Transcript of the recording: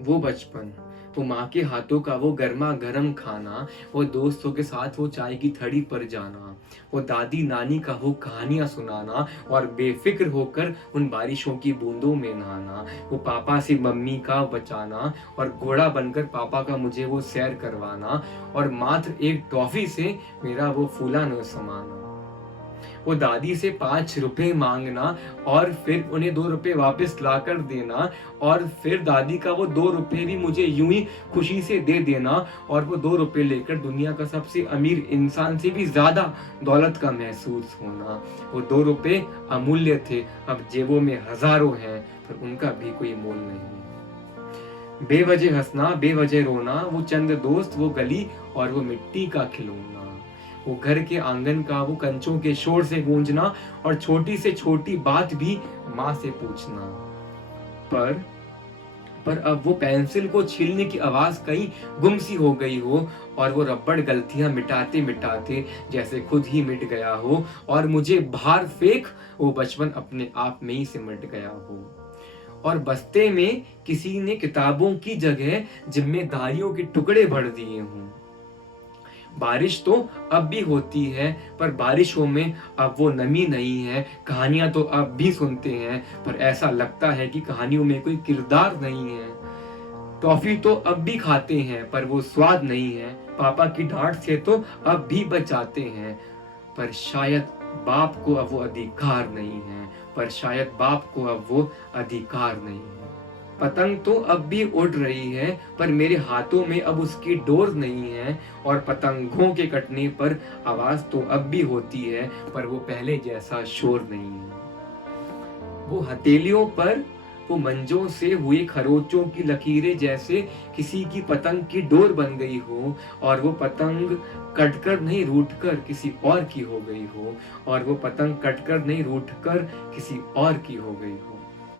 वो बचपन, वो माँ के हाथों का वो गर्मा गर्म खाना, वो दोस्तों के साथ वो चाय की थड़ी पर जाना, वो दादी नानी का वो कहानियाँ सुनाना और बेफिक्र होकर उन बारिशों की बूंदों में नहाना, वो पापा से मम्मी का बचाना और घोड़ा बनकर पापा का मुझे वो सैर करवाना और मात्र एक टॉफी से मेरा वो फूला न समाना, वो दादी से 5 रुपए मांगना और फिर उन्हें 2 रुपए वापस लाकर देना और फिर दादी का वो 2 रुपए भी मुझे यूं ही खुशी से दे देना और वो 2 रुपए लेकर दुनिया का सबसे अमीर इंसान से भी ज्यादा दौलत का महसूस होना। वो 2 रुपए अमूल्य थे, अब जेबों में हजारों हैं पर उनका भी कोई मोल नहीं। बेवजह हंसना, बेवजह रोना, वो चंद दोस्त, वो गली और वो मिट्टी का खिलौना, वो घर के आंगन का वो कंचों के शोर से गूंजना और छोटी से छोटी बात भी माँ से पूछना। पर पर अब वो पेंसिल को छीलने की आवाज कहीं गुम सी हो गई हो और वो रबड़ गलतियां मिटाते मिटाते जैसे खुद ही मिट गया हो और मुझे बाहर फेंक वो बचपन अपने आप में ही सिमट गया हो और बस्ते में किसी ने किताबों की जगह जिम्मेदारियों के टुकड़े भर दिए हों। बारिश तो अब भी होती है पर बारिशों में अब वो नमी नहीं है, कहानियां तो अब भी सुनते हैं पर ऐसा लगता है कि कहानियों में कोई किरदार नहीं है। टॉफी तो अब भी खाते हैं पर वो स्वाद नहीं है, पापा की डांट से तो अब भी बच जाते हैं पर शायद बाप को अब वो अधिकार नहीं है, पर शायद बाप को अब वो अधिकार नहीं है। पतंग तो अब भी उड़ रही है पर मेरे हाथों में अब उसकी डोर नहीं है और पतंगों के कटने पर आवाज तो अब भी होती है पर वो पहले जैसा शोर नहीं है। वो हथेलियों पर वो मंजों से हुए खरोचों की लकीरें जैसे किसी की पतंग की डोर बन गई हो और वो पतंग कटकर नहीं रूठकर किसी और की हो गई हो और वो पतंग कटकर नहीं रूठकर किसी और की हो गई हो।